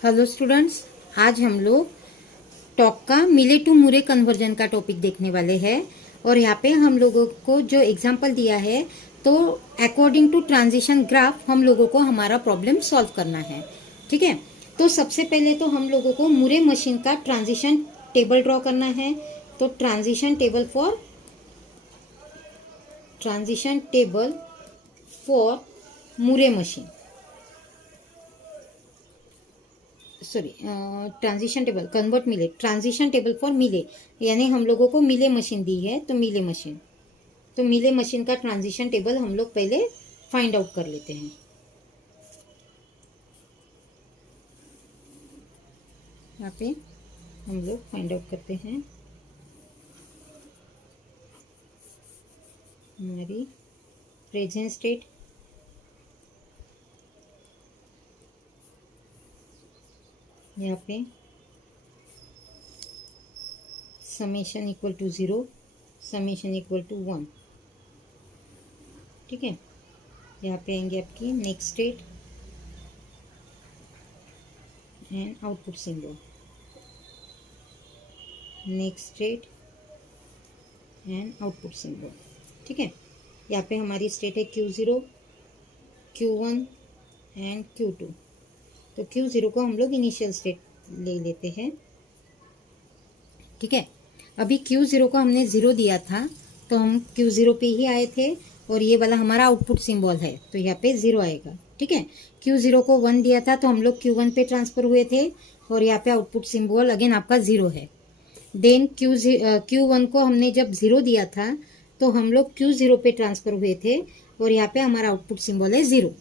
Hello students, आज हम लोग टॉक का मिले टू मुरे कन्वर्जन का टॉपिक देखने वाले हैं। और यहाँ पे हम लोगों को जो एग्जांपल दिया है, तो अकॉर्डिंग टू ट्रांजिशन ग्राफ हम लोगों को हमारा प्रॉब्लम सॉल्व करना है। ठीक है, तो सबसे पहले तो हम लोगों को मुरे मशीन का ट्रांजिशन टेबल ड्रॉ करना है। तो ट्रांजिशन टेबल फॉर मुरे machine, sorry, transition table convert मिले, ट्रांजिशन टेबल फॉर मिले, यानी हम लोगों को मिले मशीन दी है। तो मिले मशीन का ट्रांजिशन टेबल हम लोग पहले फाइंड आउट कर लेते हैं। यहाँ पे हम लोग फाइंड आउट करते हैं हमारी प्रेजेंट स्टेट, यहाँ पे summation equal to 0, summation equal to 1। ठीक है, यहाँ पे आएंगे आपकी next state and output symbol, next state and output symbol. ठीक है, यहाँ पे हमारी स्टेट है Q0, Q1 एंड Q2। तो Q0 को हम लोग इनिशियल स्टेट ले लेते हैं। ठीक है, अभी Q0 को हमने 0 दिया था, तो हम Q0 पे ही आए थे, और ये वाला हमारा आउटपुट सिंबल है, तो यहाँ पे 0 आएगा। ठीक है, Q0 को 1 दिया था, तो हम लोग Q1 पे ट्रांसफर हुए थे, और यहाँ पे आउटपुट सिंबल अगेन आपका 0 है। देन Q1 को हमने जब 0 दिया था, तो हम लोग Q0 पे ट्रांसफर हुए थे, और यहाँ पे हमारा आउटपुट सिंबल है 0।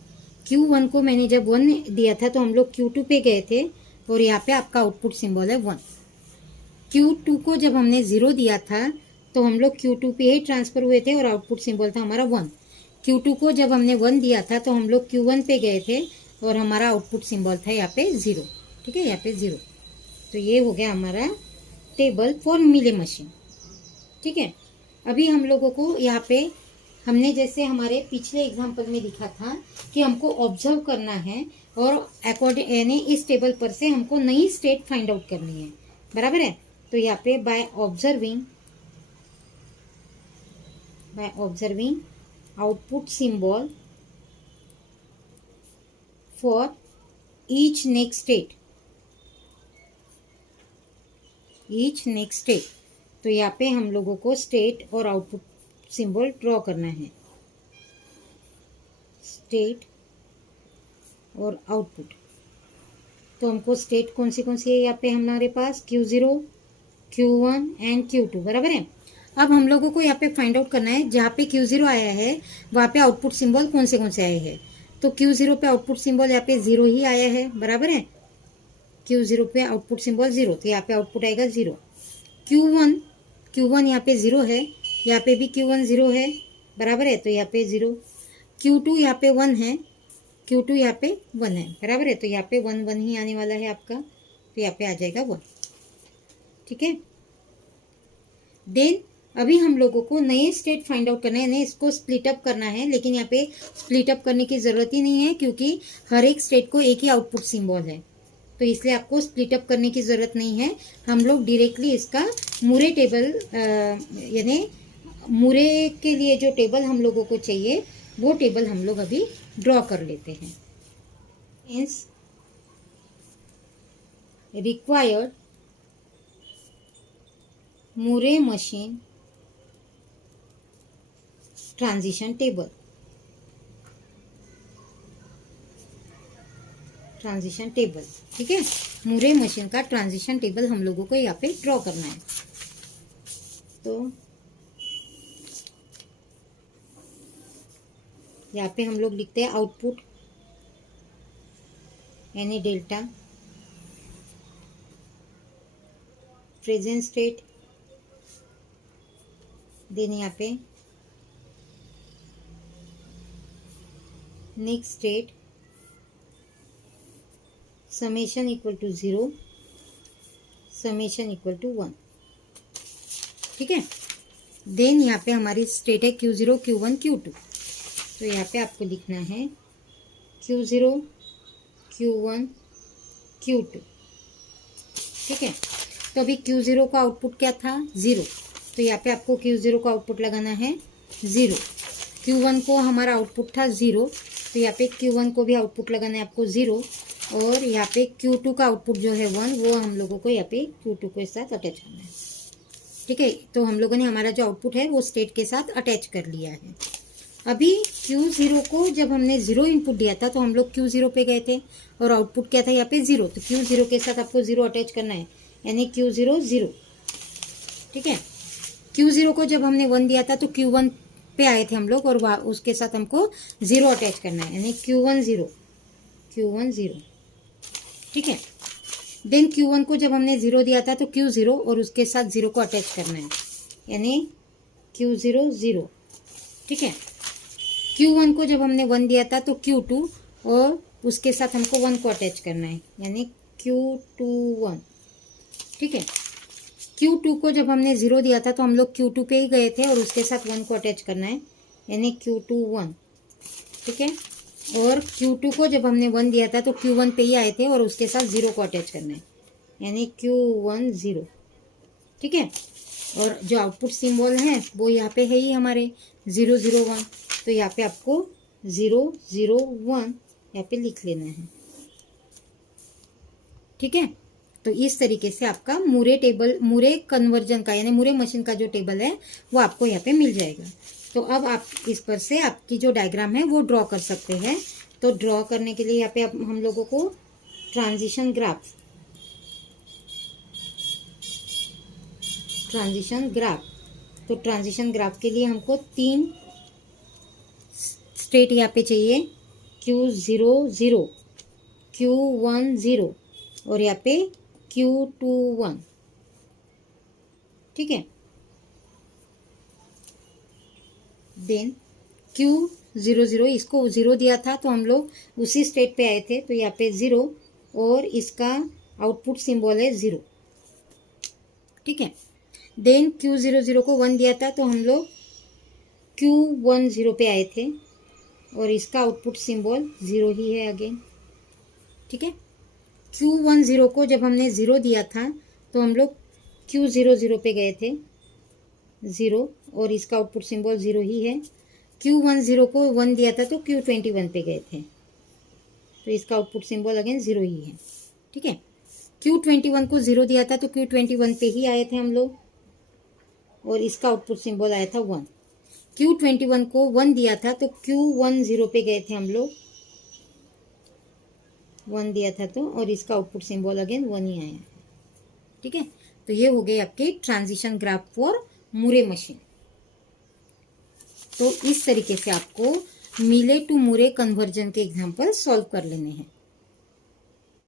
Q1 को मैंने जब 1 दिया था, तो हम लोग Q2 पे गए थे, और यहाँ पे आपका आउटपुट सिंबल है 1। Q2 को जब हमने 0 दिया था, तो हम लोग Q2 पे ही ट्रांसफर हुए थे, और आउटपुट सिंबल था हमारा 1। Q2 को जब हमने 1 दिया था, तो हम लोग Q1 पे गए थे, और हमारा आउटपुट सिंबल था यहाँ पे 0। ठीक है, यहाँ पे 0। तो ये हो गया हमारा टेबल फॉर मिले मशीन। ठीक है, अभी हम लोगों को यहाँ पे हमने जैसे हमारे पिछले एग्जाम्पल में दिखा था कि हमको ऑब्जर्व करना है, और अकॉर्डिंग यानी इस टेबल पर से हमको नई स्टेट फाइंड आउट करनी है। बराबर है, तो यहाँ पे by observing output symbol for each next state, तो यहाँ पे हम लोगों को स्टेट और आउटपुट सिंबल ड्रॉ करना है। स्टेट और आउटपुट, तो हमको स्टेट कौन सी है यहाँ पे हमारे पास Q0, Q1 एंड Q2। बराबर है, अब हम लोगों को यहाँ पे फाइंड आउट करना है, जहाँ पे Q0 आया है वहाँ पे आउटपुट सिंबल कौन से आए हैं। तो Q0 पे आउटपुट सिंबल यहाँ पे 0 ही आया है। बराबर है, Q0 पे आउटपुट सिंबल 0, तो यहाँ पे आउटपुट आएगा 0। Q1 यहाँ पे 0 है, यहाँ पे भी Q1 0 है। बराबर है, तो यहाँ पे 0। Q2 यहाँ पे 1 है, Q2 यहाँ पे 1 है। बराबर है, तो यहाँ पे 1 1 ही आने वाला है आपका, तो यहाँ पे आ जाएगा 1। ठीक है, देन अभी हम लोगों को नए स्टेट फाइंड आउट करना है, यानी इसको स्प्लिट अप करना है। लेकिन यहाँ पे स्प्लिट अप करने की ज़रूरत ही नहीं है, क्योंकि हर एक स्टेट को एक ही आउटपुट सिंबल है, तो इसलिए आपको स्प्लिट अप करने की ज़रूरत नहीं है। हम लोग डायरेक्टली इसका मुरे टेबल, यानी मुरे के लिए जो टेबल हम लोगों को चाहिए, वो टेबल हम लोग अभी ड्रॉ कर लेते हैं। मीन्स रिक्वायर्ड मुरे मशीन ट्रांजिशन टेबल, ठीक है, मुरे मशीन का ट्रांजिशन टेबल हम लोगों को यहाँ पे ड्रॉ करना है। तो यहाँ पे हम लोग लिखते हैं आउटपुट यानी डेल्टा, प्रेजेंट स्टेट, देन यहाँ पे next state, summation equal to 0, summation equal to 1। ठीक है, देन यहाँ पे हमारी स्टेट है Q0, Q1, Q2। तो यहाँ पे आपको लिखना है Q0, Q1, Q2। ठीक है, तो अभी Q0 का आउटपुट क्या था, 0, तो यहाँ पे आपको Q0 का आउटपुट लगाना है 0। Q1 को हमारा आउटपुट था 0, तो यहाँ पे Q1 को भी आउटपुट लगाना है आपको 0, और यहाँ पे Q2 का आउटपुट जो है 1, वो हम लोगों को यहाँ पे Q2 के साथ अटैच करना है। ठीक है, तो हम लोगों ने हमारा जो आउटपुट है वो स्टेट के साथ अटैच कर लिया है। अभी Q0 को जब हमने 0 इनपुट दिया था तो हम लोग Q0 पे गए थे और आउटपुट क्या था यहाँ पे 0, तो Q0 के साथ आपको 0 अटैच करना है, यानी Q0 0। ठीक है, Q0 को जब हमने 1 दिया था तो Q1 पे आए थे हम लोग और उसके साथ हमको 0 अटैच करना है, यानी Q1 0, Q1 0। ठीक है, देन Q1 को जब हमने 0 दिया था तो Q0 और उसके साथ 0 को अटैच करना है, यानी Q0 0। ठीक है, Q1 को जब हमने 1 दिया था तो Q2 और उसके साथ हमको 1 को अटैच करना है, यानी Q2 1। ठीक है, Q2 को जब हमने 0 दिया था तो हम लोग Q2 पे ही गए थे और उसके साथ 1 को अटैच करना है, यानी Q2 1। ठीक है, और Q2 को जब हमने 1 दिया था तो Q1 पे ही आए थे और उसके साथ 0 को अटैच करना है, यानी Q1 0। ठीक है, और जो आउटपुट सिंबल है वो यहाँ पे है ही हमारे 0 0 1, तो यहाँ पे आपको 0 0 1 यहाँ पे लिख लेना है। ठीक है, तो इस तरीके से आपका मूरे कन्वर्जन का यानी मूरे मशीन का जो टेबल है वो आपको यहाँ पे मिल जाएगा। तो अब आप इस पर से आपकी जो डायग्राम है वो ड्रॉ कर सकते हैं। तो ड्रॉ करने के लिए यहाँ पे हम लोगों को ट्रांजिशन ग्राफ तो ट्रांजिशन ग्राफ के लिए हमको 3 स्टेट यहाँ पे चाहिए, Q0 0, Q1 0 और यहाँ पे Q2 1। ठीक है, देन Q0 0, इसको 0 दिया था तो हम लोग उसी स्टेट पे आए थे, तो यहाँ पे 0 और इसका आउटपुट सिंबल है 0। ठीक है, देन Q0 0 को 1 दिया था तो हम लोग Q1 0 पे आए थे और इसका आउटपुट सिंबल 0 ही है अगेन। ठीक है, Q1 0 को जब हमने 0 दिया था तो हम लोग Q0 0 पे गए थे 0 और इसका आउटपुट सिंबल 0 ही है। Q1 0 को 1 दिया था तो Q21 पे गए थे, तो इसका आउटपुट सिंबल अगेन 0 ही है। ठीक है, Q21 को 0 दिया था तो Q21 पे ही आए थे हम लोग और इसका आउटपुट सिंबल आया था 1। Q21 को 1 दिया था तो Q1 0 पे गए थे हम लोग, 1 दिया था तो, और इसका आउटपुट सिंबल अगेन 1 ही आया है। ठीक है, तो ये हो गए आपके transition graph for Moore machine. तो इस तरीके से आपको मिले टू मूरे कन्वर्जन के एग्जाम्पल सॉल्व कर लेने हैं।